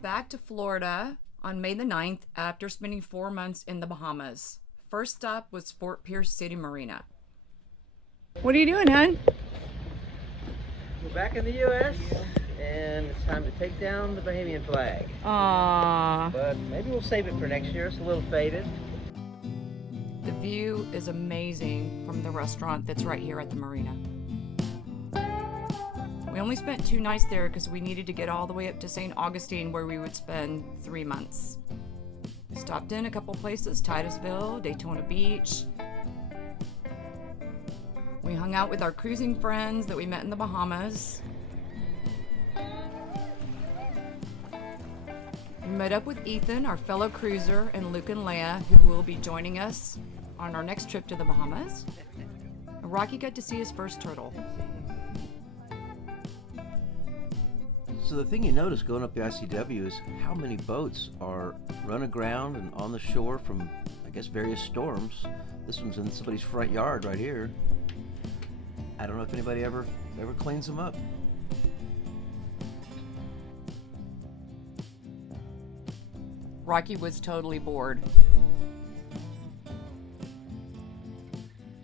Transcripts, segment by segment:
it back to Florida on May the 9th after spending 4 months in the Bahamas. First stop was Fort Pierce City Marina. What are you doing, hon? We're back in the U.S. and it's time to take down the Bahamian flag. Aww. But maybe we'll save it for next year. It's a little faded. The view is amazing from the restaurant that's right here at the marina. We only spent 2 nights there because we needed to get all the way up to St. Augustine where we would spend 3 months. Stopped in a couple places, Titusville, Daytona Beach. We hung out with our cruising friends that we met in the Bahamas. We met up with Ethan, our fellow cruiser, and Luke and Leia, who will be joining us on our next trip to the Bahamas. And Rocky got to see his first turtle. So the thing you notice going up the ICW is how many boats are run aground and on the shore from, I guess, various storms. This one's in somebody's front yard right here. I don't know if anybody ever cleans them up. Rocky was totally bored.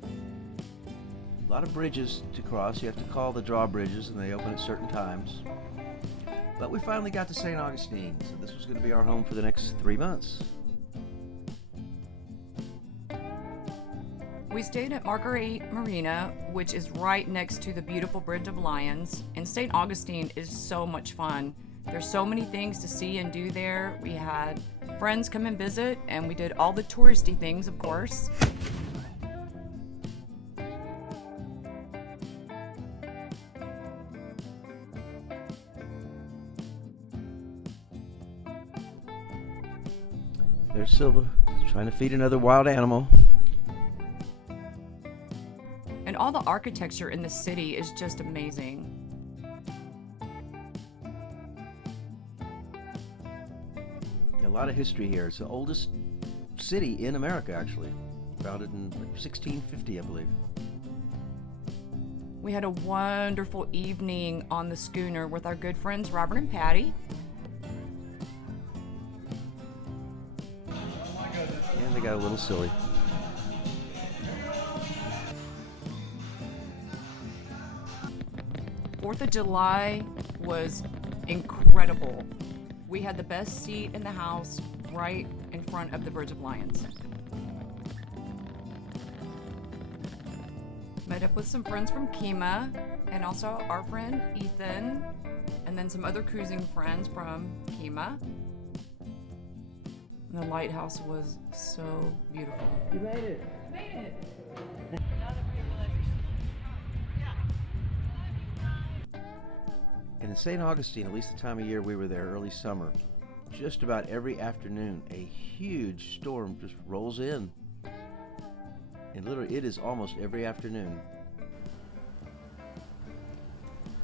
A lot of bridges to cross. You have to call the drawbridges and they open at certain times. But we finally got to St. Augustine, so this was going to be our home for the next 3 months. We stayed at Marguerite Marina, which is right next to the beautiful Bridge of Lions, and St. Augustine is so much fun. There's so many things to see and do there. We had friends come and visit, and we did all the touristy things, of course. There's Silva, trying to feed another wild animal. And all the architecture in the city is just amazing. A lot of history here. It's the oldest city in America, actually. Founded in 1650, I believe. We had a wonderful evening on the schooner with our good friends Robert and Patty. And they got a little silly. Fourth of July was incredible. We had the best seat in the house right in front of the Bridge of Lions. Met up with some friends from Kima and also our friend Ethan and then some other cruising friends from Kima. And the lighthouse was so beautiful. You made it. Made it. And in St. Augustine, at least the time of year we were there, early summer, just about every afternoon, a huge storm just rolls in. And literally, it is almost every afternoon.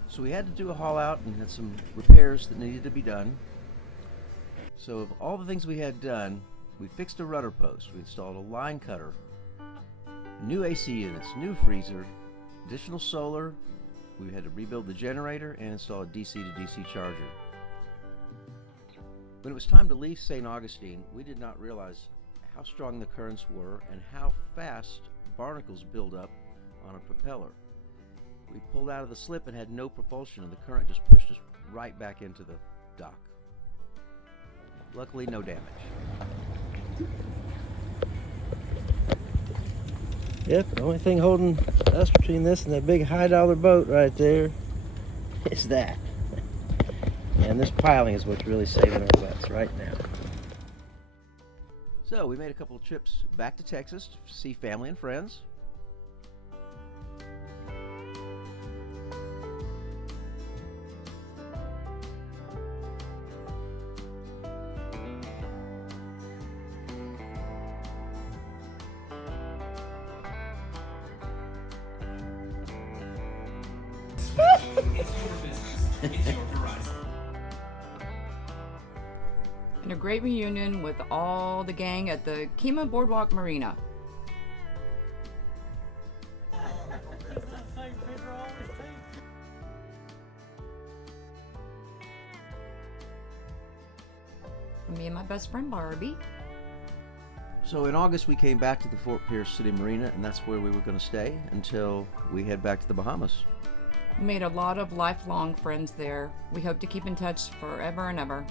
So we had to do a haul out and had some repairs that needed to be done. So of all the things we had done, we fixed a rudder post, we installed a line cutter, new AC units, new freezer, additional solar. We had to rebuild the generator and install a DC to DC charger. When it was time to leave St. Augustine, we did not realize how strong the currents were and how fast barnacles build up on a propeller. We pulled out of the slip and had no propulsion, and the current just pushed us right back into the dock. Luckily, no damage. Yep, the only thing holding us between this and that big high-dollar boat right there is that. And this piling is what's really saving our butts right now. So we made a couple of trips back to Texas to see family and friends. And a great reunion with all the gang at the Kima Boardwalk Marina. Me and my best friend Barbie. So in August we came back to the Fort Pierce City Marina, and that's where we were going to stay until we head back to the Bahamas. We made a lot of lifelong friends there. We hope to keep in touch forever and ever.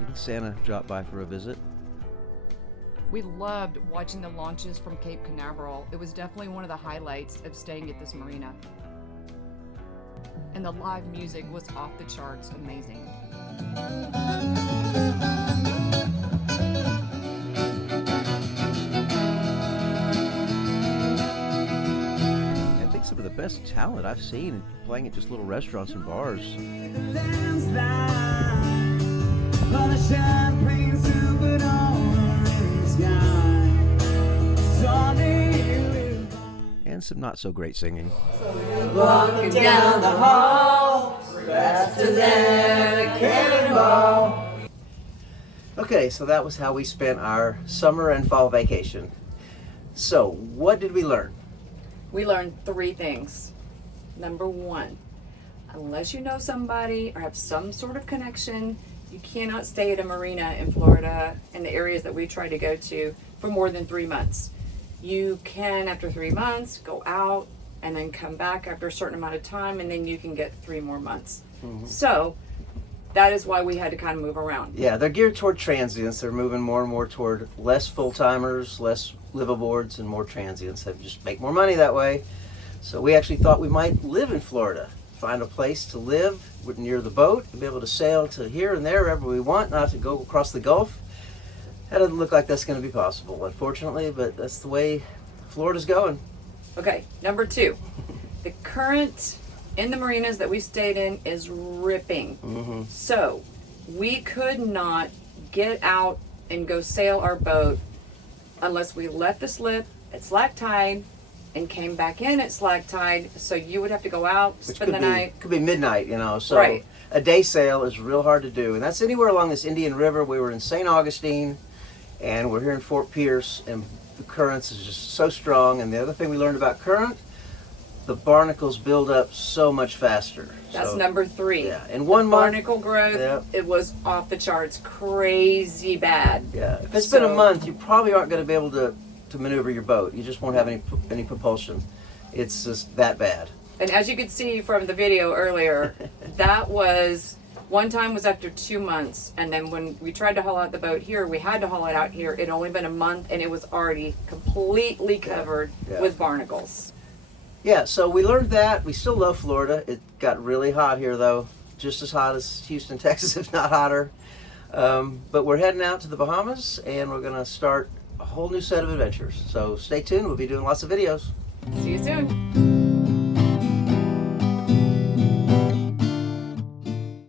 Even Santa dropped by for a visit. We loved watching the launches from Cape Canaveral. It was definitely one of the highlights of staying at this marina. And the live music was off the charts amazing. I think some of the best talent I've seen playing at just little restaurants and bars. And some not so great singing. Walking down the hall, faster than a cannonball. Okay, so that was how we spent our summer and fall vacation. So, what did we learn? We learned 3 things. Number 1, unless you know somebody or have some sort of connection, you cannot stay at a marina in Florida and the areas that we try to go to for more than 3 months. You can, after 3 months, go out and then come back after a certain amount of time, and then you can get 3 more months. So that is why we had to kind of move around. Yeah, they're geared toward transients. They're moving more and more toward less full-timers, less liveaboards, and more transients. They just make more money that way. So we actually thought we might live in Florida, find a place to live near the boat, and be able to sail to here and there wherever we want, not have to go across the Gulf. That doesn't look like that's going to be possible, unfortunately, but that's the way Florida's going. Okay, number 2, the current in the marinas that we stayed in is ripping. So we could not get out and go sail our boat unless we left the slip at slack tide and came back in at slack tide. So you would have to go out, spend the night. Could be midnight, you know. So Right. a day sail is real hard to do, and that's anywhere along this Indian River. We were in St. Augustine, and we're here in Fort Pierce, and the currents is just so strong. And the other thing we learned about current, the barnacles build up so much faster. That's So, number 3. yeah, in 1 month. Barnacle growth, Yep. it was off the charts, crazy bad. Yeah, if it's been a So- month, you probably aren't going to be able to maneuver your boat. You just won't have any propulsion. It's just that bad. And as you could see from the video earlier, that was, one time was after 2 months, and then when we tried to haul out the boat here, we had to haul it out here. It had only been a month, and it was already completely covered Yeah. with barnacles. Yeah, so we learned that. We still love Florida. It got really hot here, though. Just as hot as Houston, Texas, if not hotter. But we're heading out to the Bahamas, and we're going to start a whole new set of adventures. So stay tuned. We'll be doing lots of videos. See you soon.